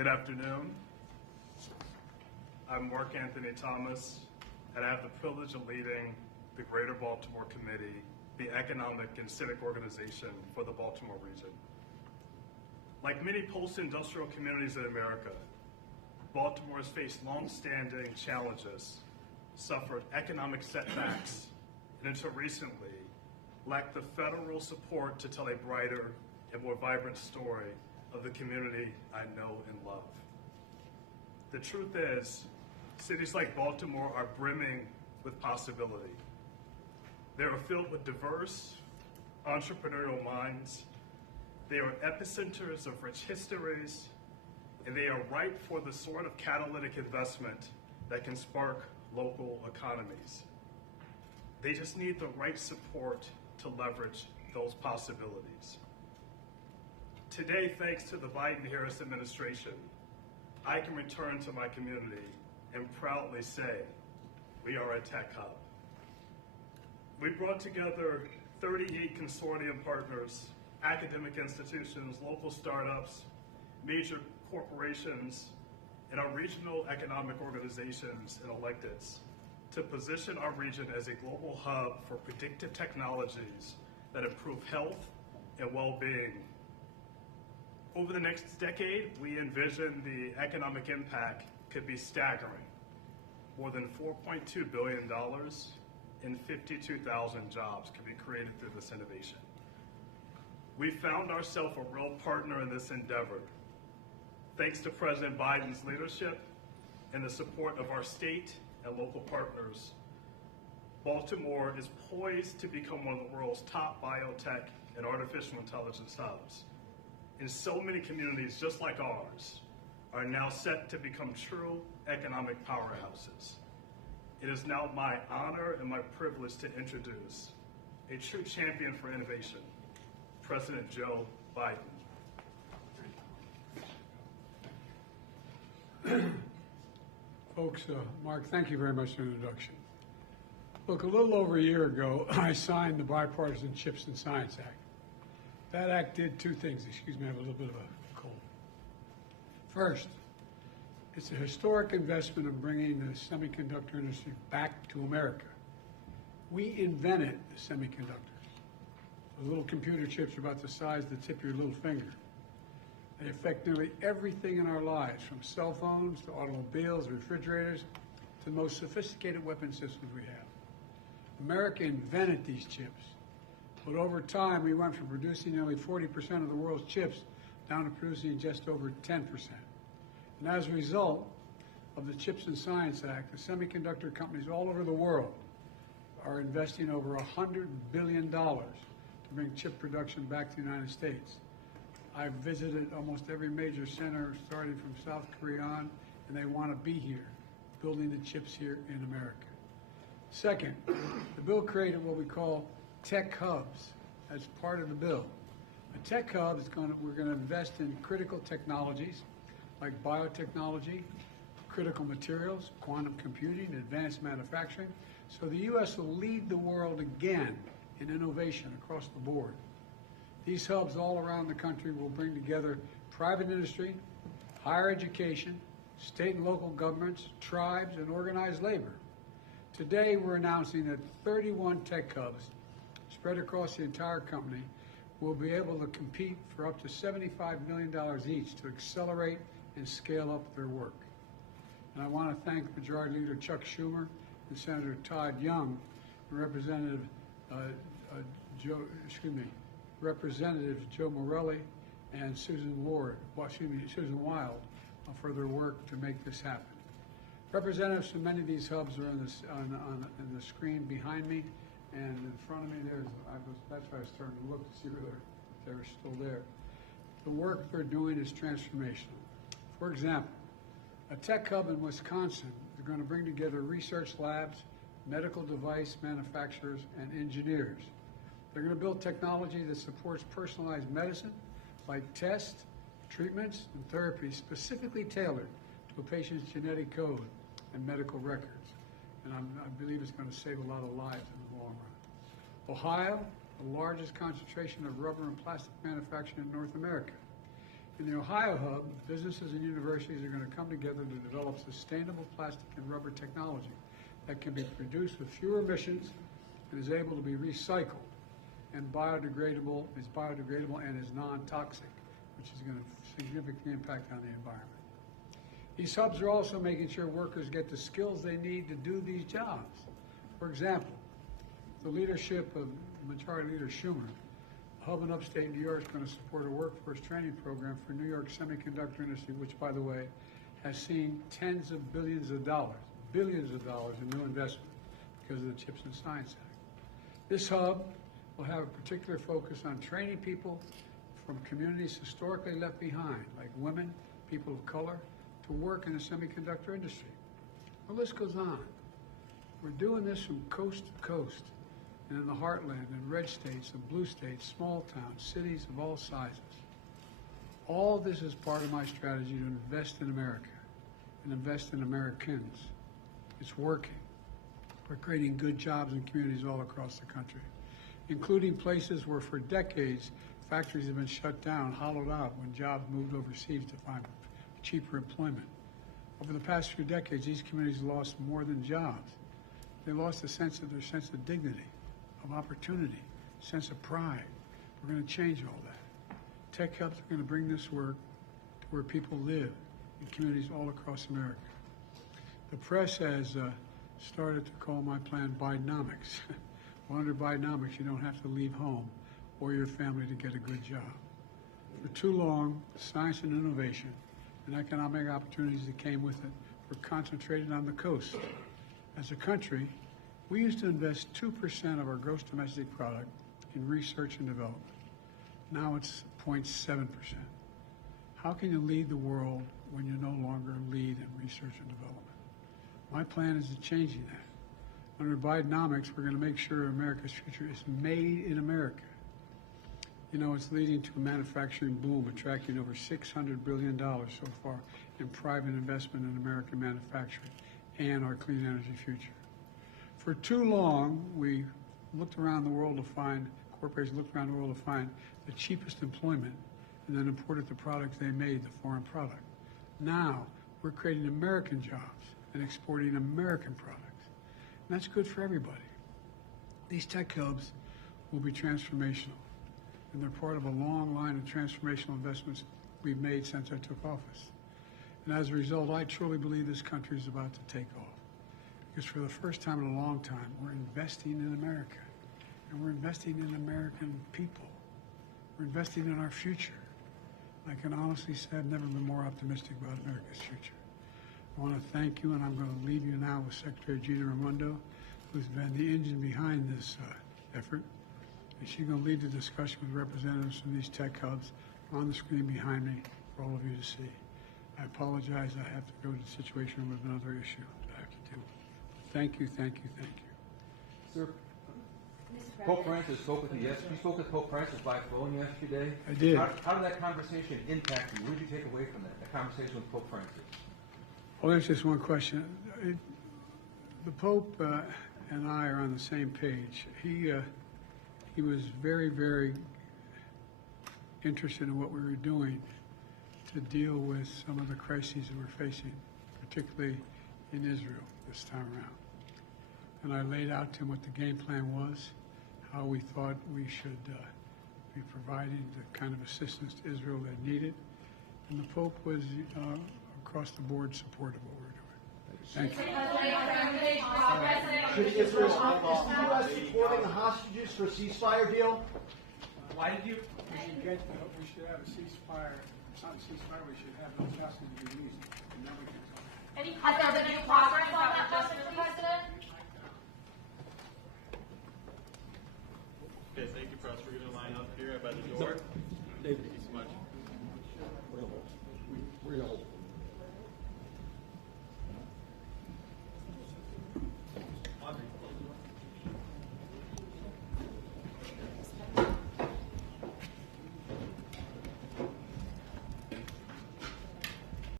Good afternoon. I'm Mark Anthony Thomas, and I have the privilege of leading the Greater Baltimore Committee, the economic and civic organization for the Baltimore region. Like many post-industrial communities in America, Baltimore has faced long-standing challenges, suffered economic setbacks, and until recently, lacked the federal support to tell a brighter and more vibrant story of the community I know and love. The truth is, cities like Baltimore are brimming with possibility. They are filled with diverse, entrepreneurial minds. They are epicenters of rich histories, and they are ripe for the sort of catalytic investment that can spark local economies. They just need the right support to leverage those possibilities. Today, thanks to the Biden-Harris administration, I can return to my community and proudly say we are a tech hub. We brought together 38 consortium partners, academic institutions, local startups, major corporations, and our regional economic organizations and electeds to position our region as a global hub for predictive technologies that improve health and well-being. Over the next decade, we envision the economic impact could be staggering. More than $4.2 billion and 52,000 jobs could be created through this innovation. We found ourselves a real partner in this endeavor. Thanks to President Biden's leadership and the support of our state and local partners, Baltimore is poised to become one of the world's top biotech and artificial intelligence hubs. And so many communities just like ours are now set to become true economic powerhouses. It is now my honor and my privilege to introduce a true champion for innovation, President Joe Biden. Folks, Mark, thank you very much for the introduction. Look, a little over a year ago, I signed the Bipartisan Chips and Science Act. That act did two things. Excuse me, I have a little bit of a cold. First, it's a historic investment in bringing the semiconductor industry back to America. We invented the semiconductors. The little computer chips are about the size of the tip of your little finger. They affect nearly everything in our lives, from cell phones to automobiles, refrigerators, to the most sophisticated weapon systems we have. America invented these chips, but over time we went from producing nearly 40% of the world's chips down to producing just over 10%. And as a result of the Chips and Science Act, the semiconductor companies all over the world are investing over $100 billion to bring chip production back to the United States. I've visited almost every major center, starting from South Korea on, and they want to be here, building the chips here in America. Second, the bill created what we call tech hubs as part of the bill. A tech hub is we're going to invest in critical technologies like biotechnology, critical materials, quantum computing, advanced manufacturing. So the U.S. will lead the world again in innovation across the board. These hubs all around the country will bring together private industry, higher education, state and local governments, tribes, and organized labor. Today, we're announcing that 31 tech hubs spread across the entire company will be able to compete for up to $75 million each to accelerate and scale up their work. And I want to thank Majority Leader Chuck Schumer and Senator Todd Young, Representative Representatives Joe Morelli and Susan Wild for their work to make this happen. Representatives from many of these hubs are on the screen behind me, and in front of me that's why I was starting to look to see whether they were still there. The work they're doing is transformational. For example, a tech hub in Wisconsin is going to bring together research labs, medical device manufacturers, and engineers. They're going to build technology that supports personalized medicine, like tests, treatments, and therapies specifically tailored to a patient's genetic code and medical records. And I believe it's going to save a lot of lives in the long run. Ohio, the largest concentration of rubber and plastic manufacturing in North America. In the Ohio hub, businesses and universities are going to come together to develop sustainable plastic and rubber technology that can be produced with fewer emissions and is able to be recycled and is biodegradable and is non-toxic, which is going to significantly impact on the environment. These hubs are also making sure workers get the skills they need to do these jobs. For example, the leadership of Majority Leader Schumer, a hub in upstate New York is going to support a workforce training program for New York's semiconductor industry, which, by the way, has seen tens of billions of dollars in new investment because of the CHIPS and Science Act. This hub will have a particular focus on training people from communities historically left behind, like women, people of color, to work in the semiconductor industry. The list goes on. We're doing this from coast to coast, and in the heartland, in red states and blue states, small towns, cities of all sizes. All this is part of my strategy to invest in America and invest in Americans. It's working. We're creating good jobs in communities all across the country, including places where for decades factories have been shut down, hollowed out when jobs moved overseas to find cheaper employment. Over the past few decades, these communities lost more than jobs. They lost their sense of dignity, of opportunity, sense of pride. We're going to change all that. Tech hubs are going to bring this work to where people live in communities all across America. The press has started to call my plan Bidenomics. Well, under Bidenomics, you don't have to leave home or your family to get a good job. For too long, science and innovation and economic opportunities that came with it were concentrated on the coast. As a country, we used to invest 2% of our gross domestic product in research and development. Now it's 0.7%. How can you lead the world when you no longer lead in research and development? My plan is to changing that. Under Bidenomics, we're going to make sure America's future is made in America. You know, it's leading to a manufacturing boom, attracting over $600 billion so far in private investment in American manufacturing and our clean energy future. For too long, we looked around the world to find, corporations looked around the world to find the cheapest employment and then imported the products they made, the foreign product. Now, we're creating American jobs and exporting American products. And that's good for everybody. These tech hubs will be transformational, and they're part of a long line of transformational investments we've made since I took office. And as a result, I truly believe this country is about to take off. Because for the first time in a long time, we're investing in America. And we're investing in American people. We're investing in our future. I can honestly say I've never been more optimistic about America's future. I want to thank you, and I'm going to leave you now with Secretary Gina Raimondo, who's been the engine behind this effort. And she's going to lead the discussion with representatives from these tech hubs on the screen behind me for all of you to see. I apologize. I have to go to the situation with another issue that I have to deal with. Thank you, thank you, thank you. Sir, Pope Francis spoke with you yesterday. You spoke with Pope Francis by phone yesterday. I did. How did that conversation impact you? What did you take away from that conversation with Pope Francis? Well, there's just one question. The Pope and I are on the same page. He was very, very interested in what we were doing to deal with some of the crises that we're facing, particularly in Israel this time around. And I laid out to him what the game plan was, how we thought we should be providing the kind of assistance to Israel that needed. And the Pope was across the board supportive of what we're doing. Thank you. Should Israel is the U.S. supporting the hostages for a ceasefire deal? Why did you? We should have a ceasefire. Not a ceasefire. We should have an adjustment to be used, and then we can talk. Has there been any progress on that, Mr. President? Okay, thank you, press. We're going to line up here by the door. Thank you so much. Real.